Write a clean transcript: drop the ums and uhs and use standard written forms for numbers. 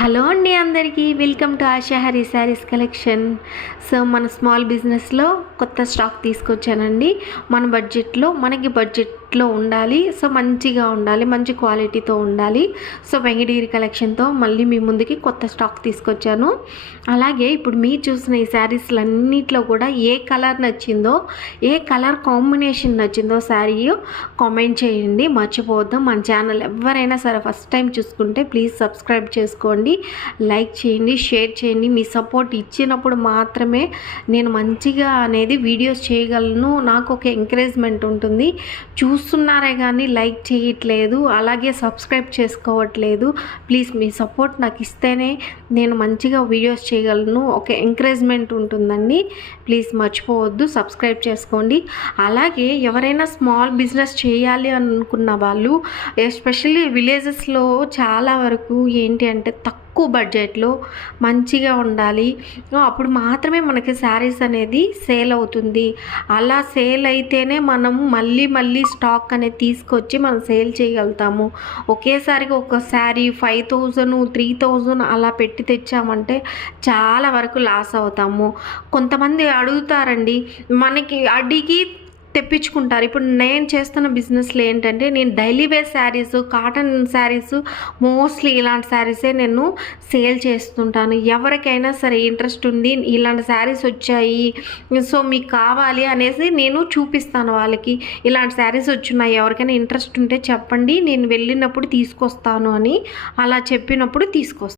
Hello అండి, అందరికీ welcome to ASHA Hari saris collection. So మన స్మాల్ బిజినెస్లో కొత్త స్టాక్ తీసుకొచ్చానండి. మనకి బడ్జెట్లో ఉండాలి. సో మంచిగా ఉండాలి, మంచి క్వాలిటీతో ఉండాలి. సో వెంకటగిరి కలెక్షన్తో మళ్ళీ మీ ముందుకి కొత్త స్టాక్ తీసుకొచ్చాను. అలాగే ఇప్పుడు మీరు చూసిన ఈ శారీస్లన్నిట్లో కూడా ఏ కలర్ నచ్చిందో, ఏ కలర్ కాంబినేషన్ నచ్చిందో శారీ కామెంట్ చేయండి, మర్చిపోవద్దు. మన ఛానల్ ఎవరైనా సరే ఫస్ట్ టైం చూసుకుంటే ప్లీజ్ సబ్స్క్రైబ్ చేసుకోండి, లైక్ చేయండి, షేర్ చేయండి. మీ సపోర్ట్ ఇచ్చినప్పుడు మాత్రమే నేను మంచిగా అనేది వీడియోస్ చేయగలను. నాకు ఒక ఎంకరేజ్మెంట్ ఉంటుంది. చూస్తున్నారే కానీ లైక్ చేయట్లేదు, అలాగే సబ్స్క్రైబ్ చేసుకోవట్లేదు. ప్లీజ్ మీ సపోర్ట్ నాకు ఇస్తేనే నేను మంచిగా వీడియోస్ చేయగలను, ఒక ఎంకరేజ్మెంట్ ఉంటుందండి. ప్లీజ్ మర్చిపోవద్దు, సబ్స్క్రైబ్ చేసుకోండి. అలాగే ఎవరైనా స్మాల్ బిజినెస్ చేయాలి అనుకున్న వాళ్ళు, ఎస్పెషల్లీ విలేజెస్లో చాలా వరకు ఏంటి అంటే తక్కువ బడ్జెట్లో మంచిగా ఉండాలి, అప్పుడు మాత్రమే మనకి శారీస్ అనేది సేల్ అవుతుంది. అలా సేల్ అయితేనే మనం మళ్ళీ స్టాక్ అనేది తీసుకొచ్చి మనం సేల్ చేయగలుగుతాము. ఒకేసారికి ఒక శారీ 5,000 3,000 అలా పెట్టి తెచ్చామంటే చాలా వరకు లాస్ అవుతాము. కొంతమంది అడుగుతారండి, మనకి అడిగి తెప్పించుకుంటారు. ఇప్పుడు నేను చేస్తున్న బిజినెస్లో ఏంటంటే, నేను daily wear saris, cotton saris, mostly ఇలాంటి శారీసే నేను సేల్ చేస్తుంటాను. ఎవరికైనా సరే ఇంట్రెస్ట్ ఉంది, ఇలాంటి శారీస్ వచ్చాయి, సో మీకు కావాలి అనేసి నేను చూపిస్తాను వాళ్ళకి. ఇలాంటి శారీస్ వచ్చున్నాయి, ఎవరికైనా ఇంట్రెస్ట్ ఉంటే చెప్పండి, నేను వెళ్ళినప్పుడు తీసుకొస్తాను అని అలా చెప్పినప్పుడు తీసుకొస్తాను.